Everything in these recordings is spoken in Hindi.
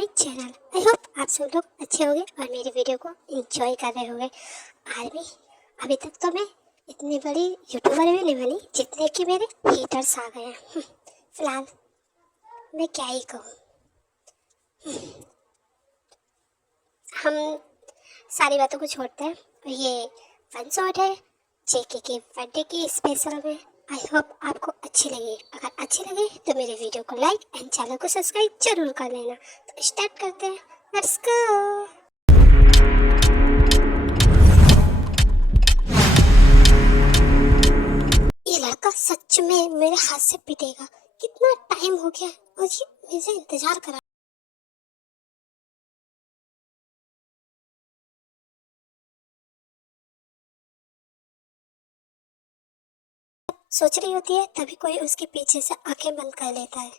My channel. आई होप आप सब लोग अच्छे होंगे और मेरी वीडियो को एंजॉय कर रहे होंगे। आर्मी अभी तक तो मैं इतनी बड़ी यूट्यूबर भी नहीं बनी जितने कि मेरे हेटर्स आ गए हैं। फिलहाल मैं क्या ही कहूँ। हम सारी बातों को छोड़ते हैं और ये फन शॉट है जेके के बर्थडे की स्पेशल में। आई होप आपको अच्छी लगी। अगर अच्छी लगे तो मेरे वीडियो को लाइक एंड चैनल को सब्सक्राइब जरूर कर लेना। तो स्टार्ट करते हैं, लेट्स गो। ये लड़का सच में मेरे हाथ से पिटेगा। कितना टाइम हो गया और ये मुझे इंतजार करा। सोच रही होती है तभी कोई उसके पीछे से आंखें बंद कर लेता है।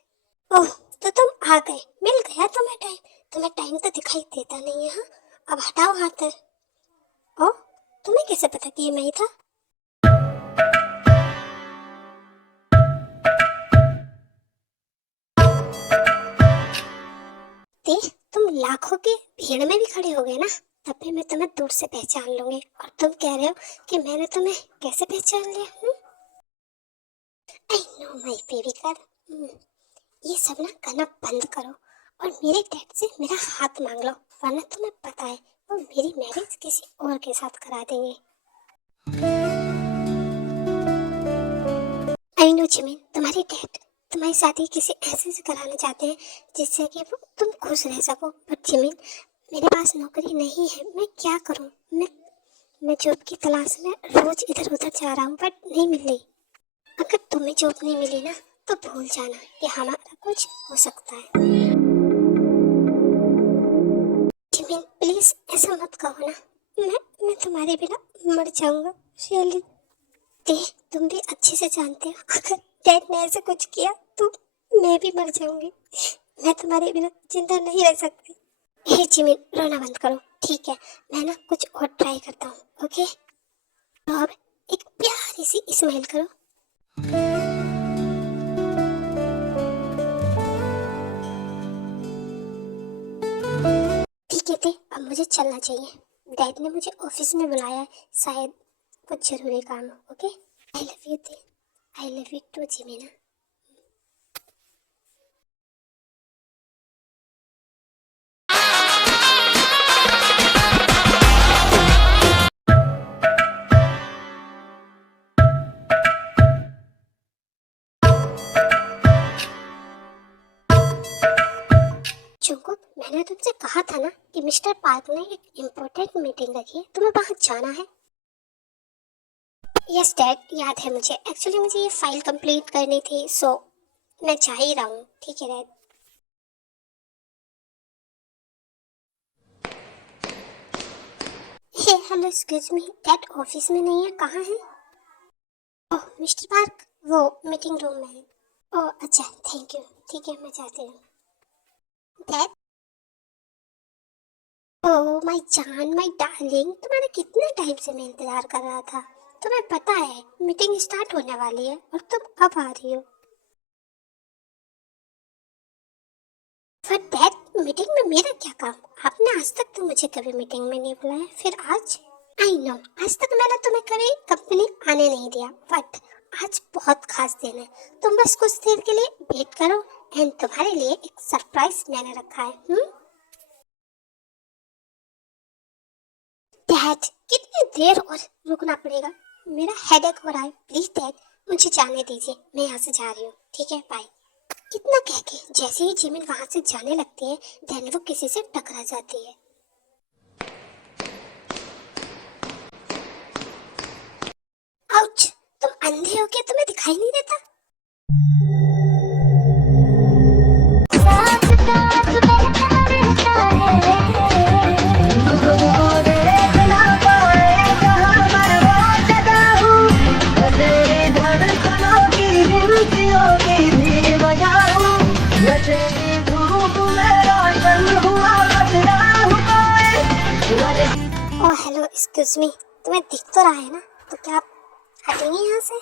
ओह, तो तुम आ गए, मिल गया तुम्हें टाइम तो दिखाई देता नहीं है। हाँ, अब हटाओ हाथ। ओह, तुम्हें कैसे पता कि ये मैं ही था? तुम लाखों की भीड़ में भी खड़े हो गए ना, तब भी मैं तुम्हें दूर से पहचान लूंगी। और तुम कह रहे हो कि मैंने तुम्हें कैसे पहचान लिया? I know my baby girl. ये सब ना करना बंद करो और मेरे डैड से मेरा हाथ मांग लो, वरना तुम्हें पता है वो मेरी मैरिज किसी और के साथ करा देंगे। आई नो जिमिन, तुम्हारी डैड तुम्हारी शादी किसी ऐसे से कराना चाहते हैं जिससे कि वो तुम खुश रह सको। बट जिमिन, मेरे पास नौकरी नहीं है, मैं क्या करूं? मैं जॉब की तलाश में रोज इधर उधर जा रहा हूं बट नहीं मिल रही। अगर तुम्हें जॉब नहीं मिली ना तो भूल जाना कि हमारा कुछ हो सकता है। जिमिन प्लीज ऐसा मत कहो ना, मैं तुम्हारे बिना मर जाऊंगा। रियली तुम भी अच्छे से जानते हो अगर डैड ने ऐसा कुछ किया तो मैं भी मर जाऊंगी। मैं तुम्हारे बिना जिंदा नहीं रह सकती। हे जिमिन, रोना बंद करो, ठीक है? मैं ना कुछ और ट्राई करता हूँ, ओके? तो अब एक प्यारी सी स्माइल करो। ठीक है अब मुझे चलना चाहिए। डैड ने मुझे ऑफिस में बुलाया है, शायद कुछ जरूरी काम हो। Okay, I love you I love you too जिमिना। चुंकुक, मैंने तुमसे कहा था ना कि मिस्टर पार्क ने एक इम्पोर्टेंट मीटिंग रखी है, तुम्हें वहां जाना है। यस डैड, याद है मुझे। एक्चुअली मुझे ये फाइल कंप्लीट करनी थी, सो मैं जा ही रहा हूँ। ठीक है dad. Hey hello, excuse me, dad office में नहीं है, कहाँ है? ओह मिस्टर पार्क, वो मीटिंग रूम में है। ओह अच्छा, थैंक यू। ठीक है, मैं जाती हूँ। डैड, ओह माय जान, माय डार्लिंग, तुम्हारे कितने टाइम से मैं इंतजार कर रहा था। तुम्हें पता है मीटिंग स्टार्ट होने वाली है और तुम अब आ रही हो। पर डैड, मीटिंग में मेरा क्या काम? आपने आज तक तो मुझे कभी मीटिंग में नहीं बुलाया, फिर आज? आई नो, आज तक मैंने तुम्हें कभी कंपनी आने नहीं दिया, बट आज बहुत खास दिन है। तुम बस कुछ देर के लिए वेट करो एंड तुम्हारे लिए एक सरप्राइज मैंने रखा है। डैड, कितनी देर और रुकना पड़ेगा? मेरा हेडेक हो रहा है। प्लीज डैड, मुझे जाने दीजिए, मैं यहाँ से जा रही हूँ। ठीक है, बाय। कितना कह के जैसे ही जिमिन वहां से जाने लगती है देन वो किसी से टकरा जाती है। आउच, तुम अंधे हो क्या? तुम्हें दिखाई नहीं देता? ओह हेलो, एक्सक्यूज मी, तुम्हें दिख तो रहा है ना? तो क्या आप हटेंगे यहाँ से?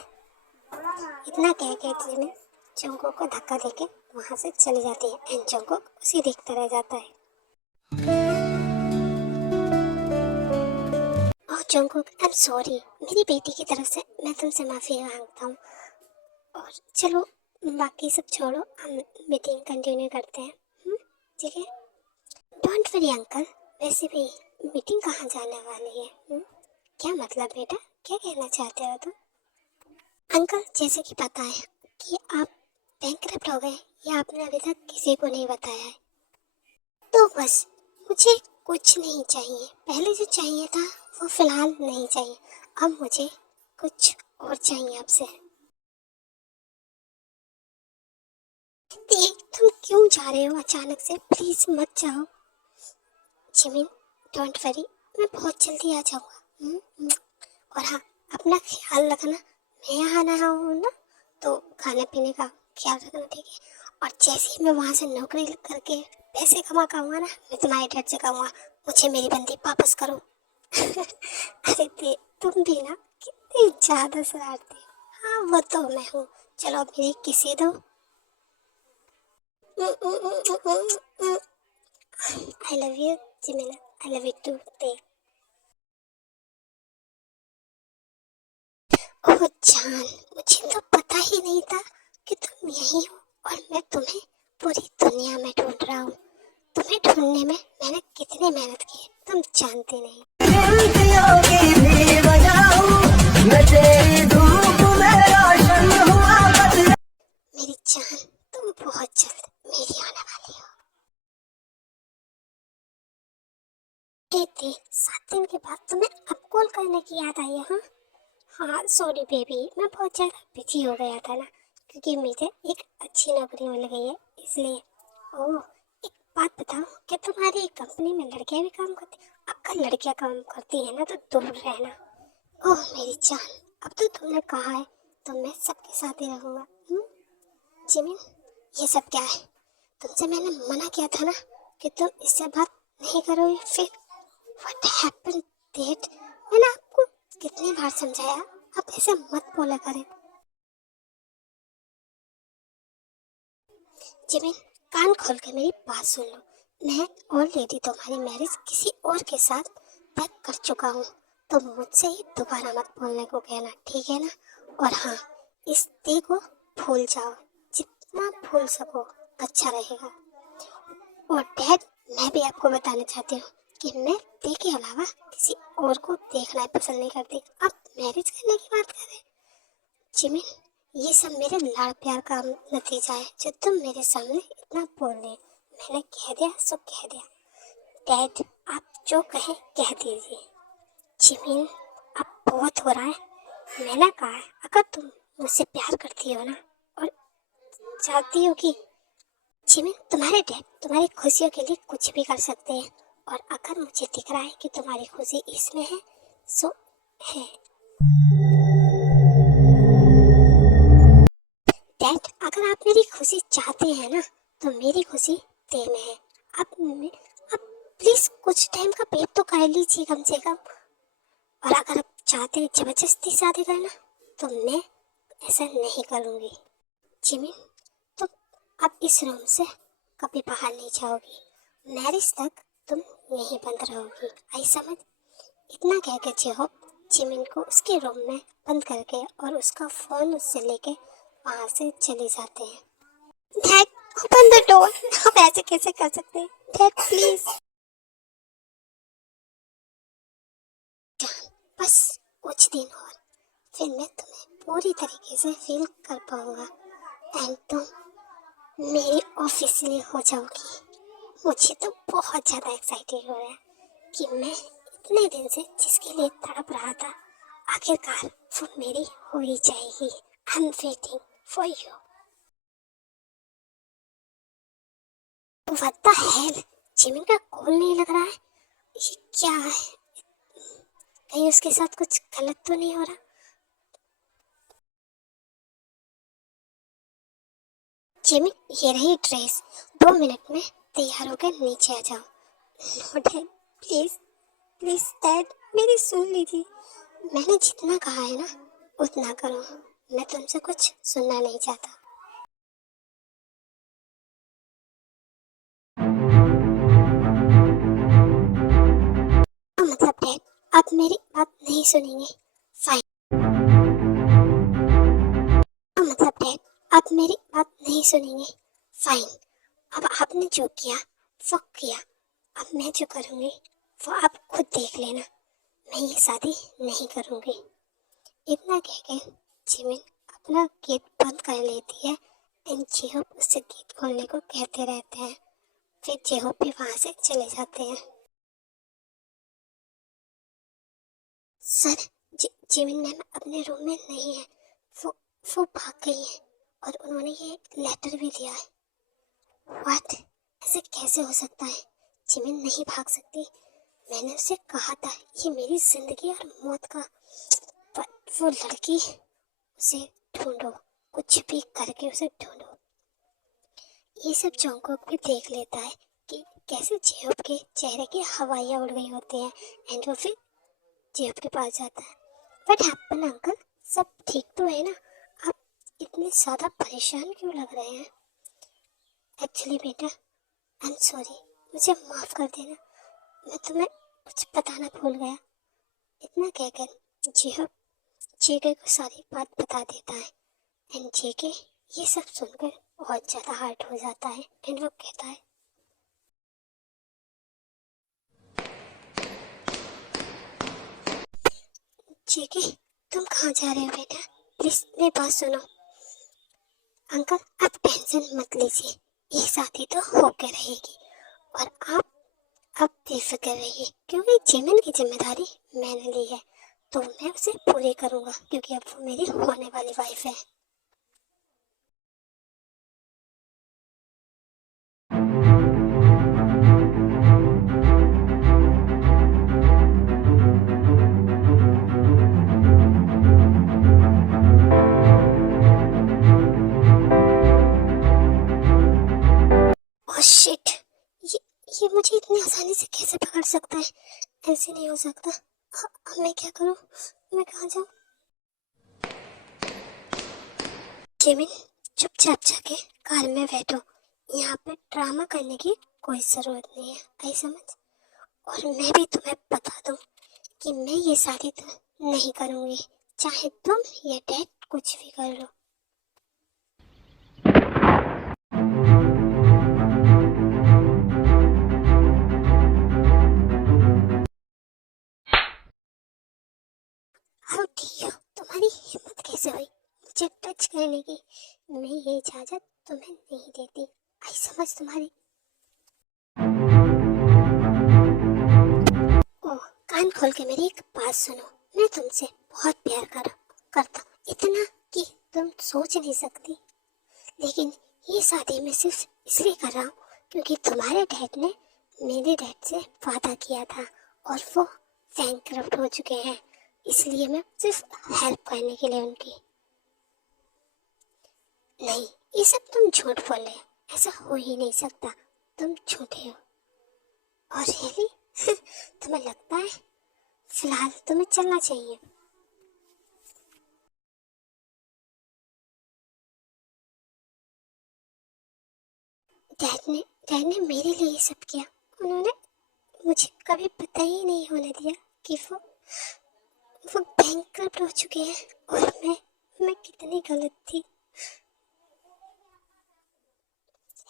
इतना कह के जिमिन चंको को धक्का देके वहाँ से चली जाती है एंड जंगकुक उसे देखता रह जाता है। ओह जंगकुक, आई एम सॉरी, मेरी बेटी की तरफ से मैं तुमसे माफ़ी मांगता हूँ। और चलो बाकी सब छोड़ो, हम मीटिंग कंटिन्यू करते हैं। ठीक है। डोंट वरी अंकल, वैसे भी मीटिंग कहाँ जाने वाली है? क्या मतलब बेटा, क्या कहना चाहते हो तुम? अंकल जैसे कि पता है कि आप बैंकरप्ट हो गए, ये आपने अभी तक किसी को नहीं बताया है। तो बस मुझे कुछ नहीं चाहिए, पहले जो चाहिए था वो फिलहाल नहीं चाहिए, अब मुझे कुछ और चाहिए आपसे। देख तुम क्यों जा रहे हो अचानक से, प्लीज मत जाओ। जिमिन डोंट वरी, मैं बहुत जल्दी आ जाऊंगा। और हाँ, अपना ख्याल रखना, मैं यहाँ ना हूँ ना, तो खाने पीने का ख्याल रखना, ठीक है? और जैसे ही मैं वहाँ से नौकरी करके पैसे कमा पाऊंगा ना, मैं तुम्हारे डैड से कहूँगा मुझे मेरी बंदी वापस करो। अरे दे, तुम भी ना कितनी ज़्यादा शरारती हो। हाँ वो तो मैं हूँ, चलो अब मेरी किसी दो। आई लव यू जिमिना, आई लव यू टू। दे। ओह जान, मुझे तो पता ही नहीं था कि तुम यही हो, और मैं तुम्हें पूरी दुनिया में ढूंढ रहा हूँ। तुम्हें ढूंढने में मैंने कितनी मेहनत की है तुम जानते नहीं। मेरी जान, तुम बहुत जल्द मेरी आने वाली हो। ए 7 दिन के बाद तुम्हें अब कॉल करने की याद आई है? हाँ हाँ सॉरी बेबी, मैं बहुत ज़्यादा बिजी हो गया था ना, क्योंकि मुझे एक अच्छी नौकरी मिल गई है इसलिए। ओह, एक बात बताओ, क्या तुम्हारी कंपनी में लड़कियां भी काम करती? अगर लड़कियां काम करती है ना तो दूर रहना। ओह मेरी जान, अब तो तुमने कहा है तो मैं सबके साथ ही रहूँगा। जिमिन, ये सब क्या है? तुमसे मैंने मना किया था ना कि तुम इससे बात नहीं करोगे, फिर व्हाट हैपेंड दैट? मैंने आपको कितनी बार समझाया, आप ऐसे मत बोला करें। जिमिन, कान खोल के मेरी बात सुन लो, मैं ऑलरेडी तुम्हारी मैरिज किसी और के साथ तय कर चुका हूँ, तो मुझसे ही दोबारा मत बोलने को कहना, ठीक है ना? और हाँ, इस डे को भूल जाओ, जितना भूल सको अच्छा रहेगा। और डैड, मैं भी आपको बताना चाहती हूँ कि मैं डे के अलावा किसी और को देखना पसंद नहीं करती। आप मैरिज करने की बात कर रहे हैं? जिमिन, ये सब मेरे लाड़ प्यार का नतीजा है जो तुम मेरे सामने इतना बोल रहे। मैंने कह दिया सो कह दिया। डैड, आप जो कहें कह दीजिए। जिमिन, अब बहुत हो रहा है। मैंने कहा है अगर तुम मुझसे प्यार करती हो ना, और चाहती हो कि जिमिन, तुम्हारे डैड तुम्हारी खुशियों के लिए कुछ भी कर सकते हैं, और अगर मुझे दिख रहा है कि तुम्हारी खुशी इसमें है, सो है। डैड, अगर आप मेरी खुशी चाहते हैं ना, तो मेरी खुशी डे में है। आप प्लीज कुछ टाइम का वेट तो कर लीजिए कम से कम। और अगर आप चाहते हैं जबरदस्ती शादी करना, तो मैं ऐसा नहीं करूँगी। जिमिन, तुम अब इस रूम से कभी बाहर नहीं जाओगी, मैरिज तक तुम यहीं बंद रहोगी, आई समझ? इतना कह के जेहोब जिमिन को उसके रूम में बंद करके और उसका फोन उससे लेके वहां से चले जाते हैं। डैड, ओपन द डोर, आप ऐसे कैसे कर सकते हैं? Dad please. बस कुछ दिन और, फिर मैं तुम्हें पूरी तरीके से फील कर पाऊंगा एंड तुम मेरी ऑफिशियली हो जाओगी। मुझे तो बहुत ज़्यादा एक्साइटेड हो रहा है कि मैं इतने दिन से जिसके लिए तड़प रहा था, आखिरकार वो मेरी हो ही जाएगी। I am waiting for you. What the hell, Jimin का कॉल नहीं लग रहा है, ये क्या है? कहीं उसके साथ कुछ गलत तो नहीं हो रहा? जिमिन, ये रही ड्रेस, 2 मिनट में तैयार होकर नीचे आ जाओ। No dad, please please dad, मेरी सुन लीजिए। मैंने जितना कहा है ना उतना करो, मैं तुमसे कुछ सुनना नहीं चाहता। आप मेरी बात नहीं सुनेंगे। फाइन। मतलब डैड, आप मेरी बात नहीं सुनेंगे। फाइन। अब आपने जो किया वो किया। अब मैं जो करूँगी वो आप खुद देख लेना। मैं ये शादी नहीं करूँगी। इतना कह के जिमिन अपना गेट बंद कर लेती है एंड जेहोप उससे गेट खोलने को कहते रहते हैं। फिर जेहोप भी वहाँ से चले जाते हैं। सर, जिमिन मैम अपने रूम में नहीं है। वो वो भाग गई है और उन्होंने ये लेटर भी दिया है। व्हाट? ऐसे कैसे हो सकता है? जिमिन नहीं भाग सकती। मैंने उसे कहा था ये मेरी जिंदगी और मौत का। पर वो लड़की, उसे ढूंढो, कुछ भी करके उसे ढूंढो। ये सब जॉन्गकोक भी देख लेता है कि कैसे जेहोप के चेहरे की हवाइयाँ उड़ गई होती हैं एंड वो फिर जेहोप के पास जाता है। What happen uncle? सब ठीक तो है ना? आप इतने ज़्यादा परेशान क्यों लग रहे हैं? एक्चुअली बेटा, आई एम सॉरी, मुझे माफ़ कर देना। मैं तुम्हें कुछ बताना भूल गया। इतना कहकर जेहोप जेके को सारी बात बता देता है एंड जेके ये सब सुनकर बहुत ज़्यादा हर्ट हो जाता है एंड वो कहता है, जेके तुम कहाँ जा रहे हो बेटा? प्लीज मेरी बात सुनो। अंकल, आप टेंशन मत लीजिए, ये शादी तो होकर रहेगी और आप बेफिक्र रहिए क्योंकि जिमिन की जिम्मेदारी मैंने ली है तो मैं उसे पूरी करूँगा क्योंकि अब वो मेरी होने वाली वाइफ है। ओह शिट, ये मुझे इतनी आसानी से कैसे पकड़ सकता है? ऐसे नहीं हो सकता। अब मैं क्या करूं? मैं कहाँ जाऊं? जिमिन, चुपचाप जाके कार में बैठो। यहाँ पे ड्रामा करने की कोई जरूरत नहीं है, आई समझ? और मैं भी तुम्हें बता दूं कि मैं ये शादी तो नहीं करूंगी, चाहे तुम या डैड कुछ भी कर लो। हाउ डियर, तुम्हारी हिम्मत कैसे हुई मुझे टच करने की? मैं ये इजाजत तुम्हें नहीं देती, आई समझ तुम्हारी? ओह, कान खोल के मेरी एक बात सुनो। मैं तुमसे बहुत प्यार करता हूँ, इतना कि तुम सोच नहीं सकती। लेकिन ये शादी मैं सिर्फ इसलिए कर रहा हूँ क्योंकि तुम्हारे डैड ने मेरे डैड से वादा किया था और वो बैंकरप्ट हो चुके हैं, इसलिए मैं सिर्फ हेल्प करने के लिए उनकी। नहीं, ये सब तुम झूठ बोल रहे हो, ऐसा हो ही नहीं सकता, तुम झूठे हो। और रियली तुम्हें लगता है? फिलहाल तुम्हें चलना चाहिए। डैड ने मेरे लिए ये सब किया। उन्होंने मुझे कभी पता ही नहीं होने दिया कि वो बैंकरप्ट हो चुके हैं और मैं कितनी गलत थी।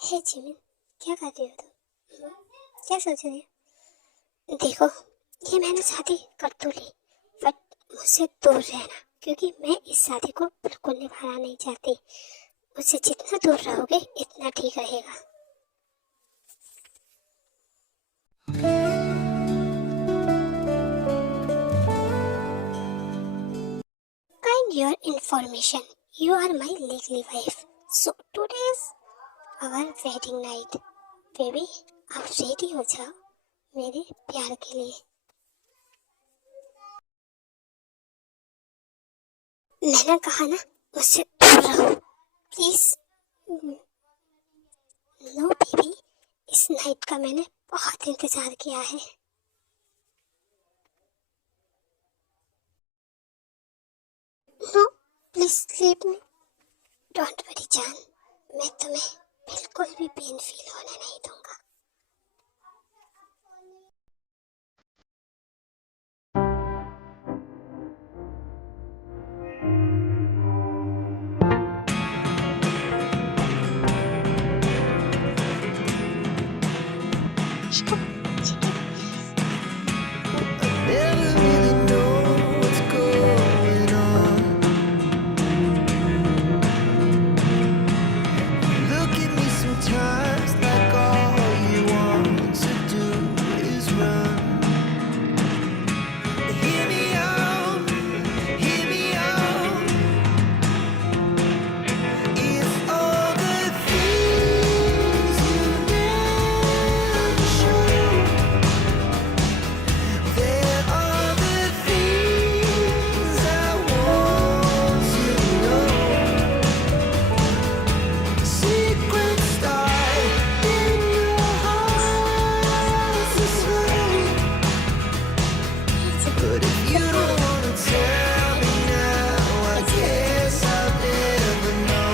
हे जिमिन, क्या कर रही हो तुम? क्या सोच रही हो? देखो, ये मैंने शादी कर तो ली, बट मुझसे दूर रहना क्योंकि मैं इस शादी को बिल्कुल निभाना नहीं चाहती। मुझसे जितना दूर रहोगे इतना ठीक रहेगा। Kind your information. You are my legally wife. So today is our wedding night. Baby, आप रेडी हो जाओ मेरे प्यार के लिए। मैंने कहा ना, मुझसे दूर रहो प्लीज। नो बेबी, इस नाइट का मैंने बहुत इंतजार किया है। No, please leave me. Don't worry जान, मैं तुम्हें बिल्कुल भी पेन फील होने नहीं दूंगा। Stop. Never really know what's going on. Look at me sometimes like all you want to do is run. Hear me out, hear me out. It's all the things you never show. There are the things I want to know. Secrets start in your heart to sway. But if you don't wanna tell me now, I guess I'll never know.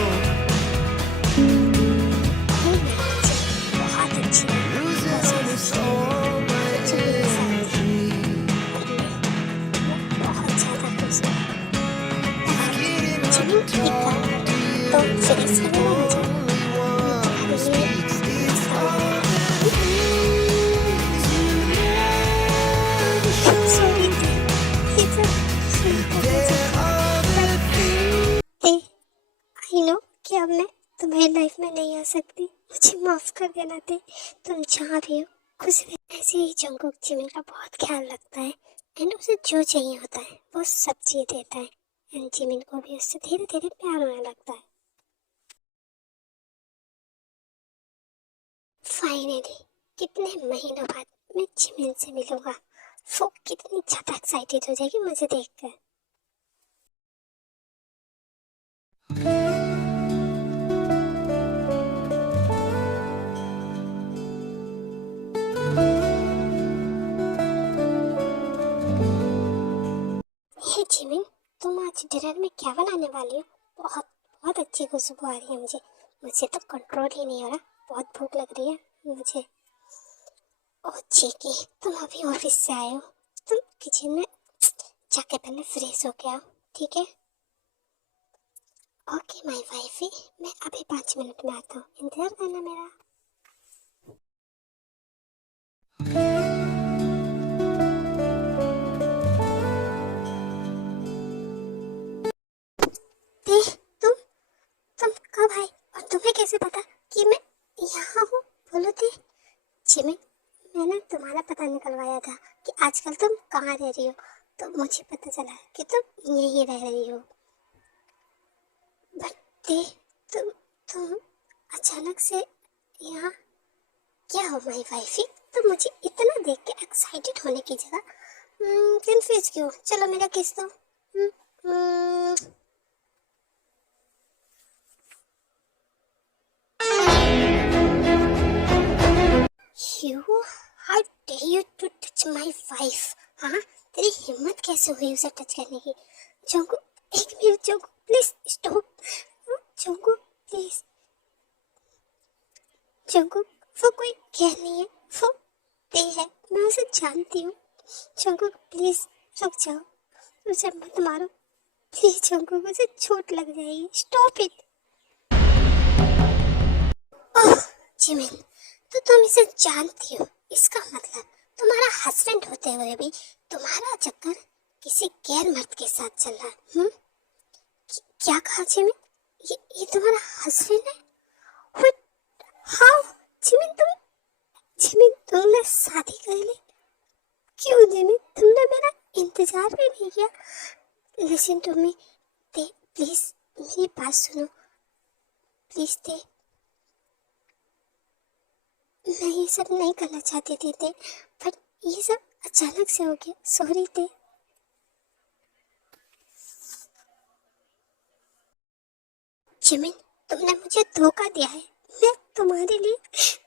बहुत अच्छी Losing almost all my energy. बहुत ज़्यादा खुश हूँ। Getting hard to talk to you. तो फिर इससे भी हो जाए Only one who speaks. It's all the things you never show. Sorry थे ये सब There are the things. I know कि अब मैं तुम्हारी लाइफ में नहीं आ सकती, मुझे माफ कर देना थे। तुम जहाँ भी हो खुश रहे। ऐसे ही जंगकुक जिमिन का बहुत ख्याल रखता है एंड उसे जो चाहिए होता है वो सब चीज देता है एंड जिमिन को भी उससे धीरे धीरे प्यार होने लगता है। फाइनली कितने महीनों बाद मैं जिमिन से मिलूंगा। वो कितनी ज्यादा एक्साइटेड हो जाएगी मुझे देखकर। हे जिमिन, तुम आज डिनर में क्या बनाने वाली हो? बहुत बहुत अच्छी खुशबू आ रही है मुझे। मुझे तो कंट्रोल ही नहीं हो रहा, बहुत भूख लग रही है मुझे। ओह चीकी, तुम अभी ऑफिस से आए हो, तुम किचन में जाके पहले फ्रेश हो के आओ, ठीक है? ओके माय वाइफी, मैं अभी 5 मिनट में आता हूँ, इंतजार करना मेरा। ते, तुम कब आए और तुम्हें कैसे पता कि मैं यहाँ हूँ? बोलो ते। जिमिन, मैंने तुम्हारा पता निकलवाया था कि आजकल तुम कहाँ रह रही हो, तो मुझे पता चला कि तुम यहीं रह रही हो। बट ते, तुम अचानक से यहाँ क्या हो माय वाइफी? तुम मुझे इतना देख के एक्साइटेड होने की जगह कंफ्यूज क्यों? चलो मेरा किस दो। You, how dare you to touch my wife? हाँ, तेरी हिम्मत कैसे हुई उसे टच करने की? जोंगू, एक minute Dzongu, please stop. Dzongu, please. Dzongu, वो कोई गैर नहीं है, वो ते है, मैं उसे जानती हूँ। जोंगू, प्लीज रुक जाओ, उसे मत मारो प्लीज। जोंगू, मुझे चोट लग जाएगी, स्टॉप इट। ओह जिमिन, तो तुम इसे जानती हो, इसका मतलब तुम्हारा हस्बैंड होते हुए भी तुम्हारा चक्कर किसी गैर मर्द के साथ चल रहा है। क्या कहा जिमिन? ये तुम्हारा हस्बैंड है? व्हाट? हाउ? जिमिन तुमने शादी कर ली? क्यों जिमिन, तुमने मेरा इंतजार भी नहीं किया? लिसन टू मी ते, प्लीज मेरी बात सुनो प्लीज ते। मैं ये सब नहीं करना चाहती थी ते, बट ये सब अचानक से हो गया, सॉरी ते। जिमिन, तुमने मुझे धोखा दिया है, मैं तुम्हारे लिए,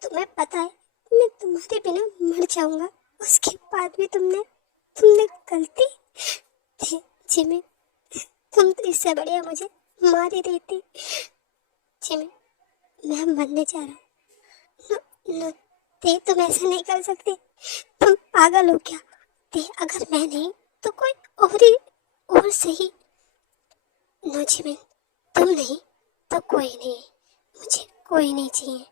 तुम्हें पता है मैं तुम्हारे बिना मर जाऊंगा, उसके बाद भी तुमने गलती। जिमिन, तुम तो इससे बढ़िया मुझे मार ही देती। जिमिन, मैं मरने जा रहा हूँ। नो ते, तुम ऐसा नहीं कर सकते, तुम पागल हो क्या? ते, अगर मैं नहीं तो कोई और सही। नो जिमिन, तुम नहीं तो कोई नहीं, मुझे कोई नहीं चाहिए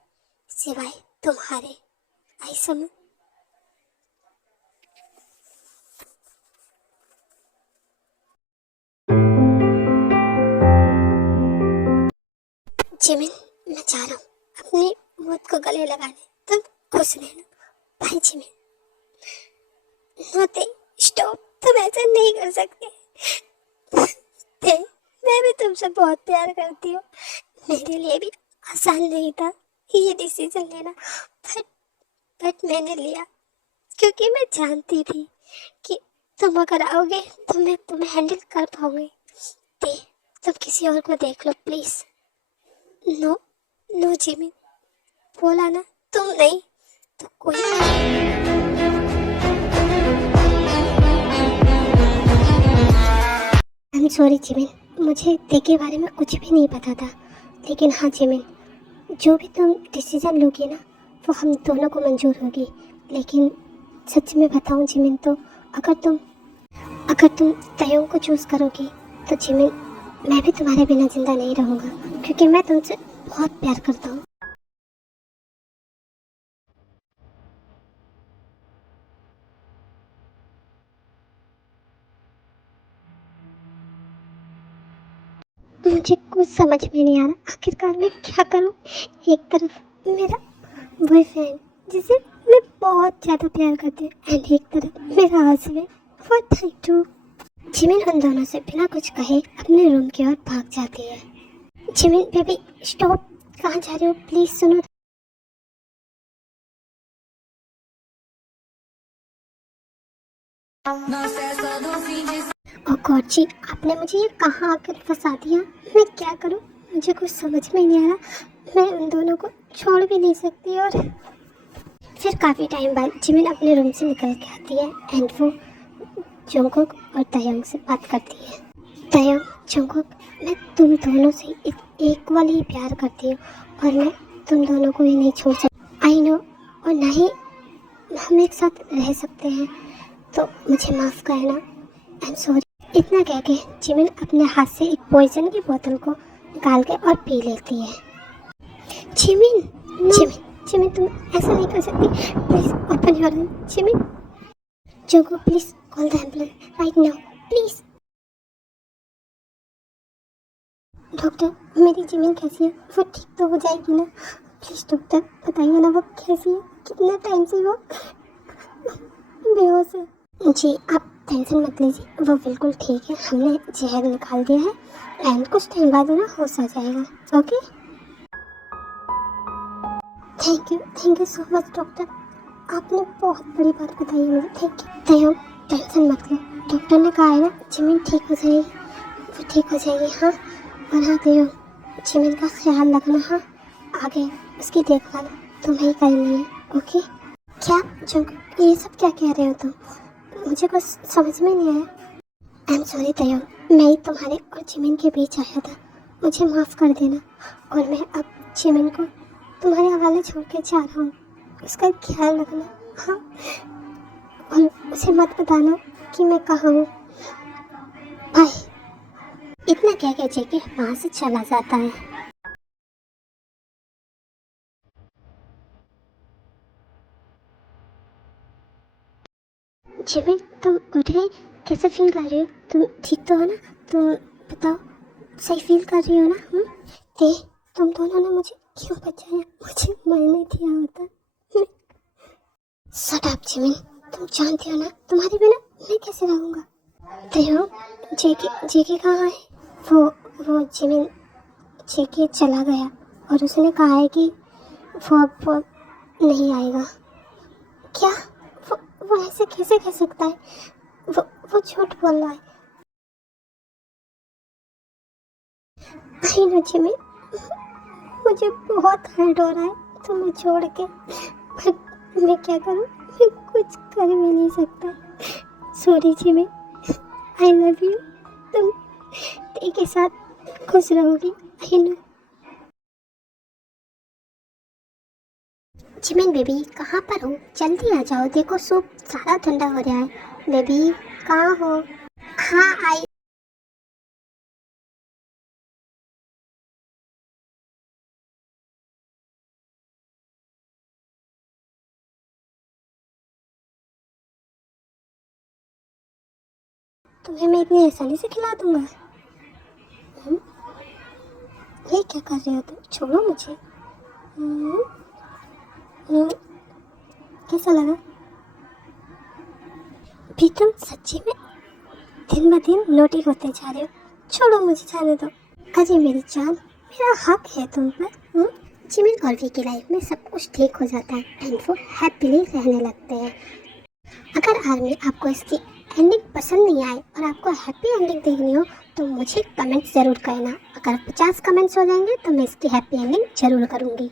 सिवाय तुम्हारे। आई समझ, जिमिन, मैं चाह रहा हूँ अपनी मौत को गले लगाने, तुम खुश रहना। Bye Jimin. नोते, स्टॉप, तुम ऐसा नहीं कर सकते। ते, मैं भी तुमसे बहुत प्यार करती हूँ। मेरे लिए भी आसान नहीं था ये डिसीजन लेना, बट मैंने लिया क्योंकि मैं जानती थी कि तुम अगर आओगे तो मैं तुम्हें हैंडल कर पाऊंगी। ते, तुम किसी और को देख लो प्लीज। नो, नो जिमिन, बोला ना, तुम नहीं तो कोई और। आई एम सॉरी जिमिन, मुझे ते के बारे में कुछ भी नहीं पता था। लेकिन हाँ जिमिन, जो भी तुम डिसीजन लोगी ना वो हम दोनों को मंजूर होगी। लेकिन सच में बताऊं जिमिन, तो अगर तुम तयोंग को चूज़ करोगी तो जिमिन, मैं भी तुम्हारे बिना जिंदा नहीं रहूँगा क्योंकि मैं तुमसे बहुत प्यार करता हूँ। मुझे कुछ समझ में नहीं आ रहा, आखिरकार मैं क्या करूं। एक तरफ मेरा बॉयफ्रेंड जिसे मैं बहुत ज़्यादा प्यार करती हूँ, एंड एक तरफ मेरा husband. What I do. Jimin उन दोनों से बिना कुछ कहे अपने रूम की ओर भाग जाती है। जिमिन बेबी स्टॉप, कहाँ जा रहे हो, प्लीज सुनो। ओ गॉड जी, आपने मुझे ये कहाँ आकर फंसा दिया। मैं क्या करूँ, मुझे कुछ समझ में नहीं आ रहा। मैं उन दोनों को छोड़ भी नहीं सकती। और फिर काफ़ी टाइम बाद जिमिन अपने रूम से निकल के आती है एंड वो जंगकुक और तयंग से बात करती है। तयंग, जंगकुक, मैं तुम दोनों से इक्वली ही प्यार करती हूँ और मैं तुम दोनों को ही नहीं छोड़ सकती। आई नो, और ना ही हम एक साथ रह सकते हैं, तो मुझे माफ़ करना। I am sorry. इतना कह के जिमिन अपने हाथ से एक पॉइजन की बोतल को निकाल के और पी लेती है। जिमिन, जिमिन, जिमिन, तुम ऐसा नहीं कर सकती। Please open your eye. Jimin, जोगो please call the ambulance right now please. Doctor, मेरी जिमिन कैसी है, वो ठीक तो हो जाएगी ना? प्लीज डॉक्टर बताइए ना वो कैसी है, कितने टाइम से वो बेहोश है। जी आप टेंशन मत लीजिए, वो बिल्कुल ठीक है। हमने जहर निकाल दिया है एंड कुछ टाइम बाद ना होश आ जाएगा। Okay, thank you so much doctor, आपने बहुत बड़ी बात बताई है मुझे। Thank you. तयम, टेंशन मत लो, डॉक्टर ने कहा है ना जिमिन ठीक हो जाएगी, वो ठीक हो जाएगी। हाँ, और हाँ तयम, जिमिन का ख्याल रखना। हाँ, आगे उसकी देखभाल तुम्हें ही करनी है। ओके। क्या जो ये सब क्या कह रहे हो तुम, मुझे कुछ समझ में नहीं आया। आई एम सॉरी तयम, मैं ही तुम्हारे और जिमिन के बीच आया था, मुझे माफ़ कर देना। और मैं अब जिमिन को तुम्हारे हवाले छोड़ के जा रहा हूँ, उसका ख्याल रखना। हाँ, और उसे मत बताना कि मैं कहाँ हूँ। बाय। इतना कह के जेके वहाँ से चला जाता है। जिमिन, तुम उठे, कैसे फील कर रही हो, तुम ठीक तो हो ना? तुम बताओ, सही फील कर रही हो ना? ते, तुम दोनों ने मुझे क्यों बचाया, मुझे मरने दिया होता। शट अप जिमिन, तुम जानती हो ना तुम्हारे बिना मैं कैसे रहूँगा। तयो, जेके कहाँ है? वो जिमिन, जेके चला गया और उसने कहा है कि वो नहीं आएगा। क्या? वो ऐसे कैसे कह सकता है? वो झूठ बोल रहा है। आई नो जिमिन, मुझे बहुत हर्ट हो रहा है तुम्हें छोड़ के, पर मैं क्या करूं, मैं कुछ कर भी नहीं सकता। Sorry Jimin, I love you. तुम ते के साथ खुश रहोगी, आई नो। जिमिन बेबी कहाँ पर हो, जल्दी आ जाओ, देखो सूप सारा ठंडा हो रहा है। बेबी कहाँ हो? हाँ आई। तुम्हें मैं इतनी आसानी से खिला दूंगा? ये क्या कर रहे हो तुम? छोड़ो मुझे। हम्म, कैसा लगा? भी तुम सच्ची में दिन ब दिन नोटी होते जा रहे हो। छोड़ो मुझे, जाने दो। अरे मेरी जान, मेरा हक है तुम पर। जिमिन और वी की लाइफ में सब कुछ ठीक हो जाता है एंड वो हैप्पीली रहने लगते हैं। अगर आर्मी आपको इसकी एंडिंग पसंद नहीं आए और आपको हैप्पी एंडिंग देखनी हो तो मुझे कमेंट ज़रूर करना। अगर 50 कमेंट्स हो जाएंगे तो मैं इसकी हैप्पी एंडिंग ज़रूर करूँगी।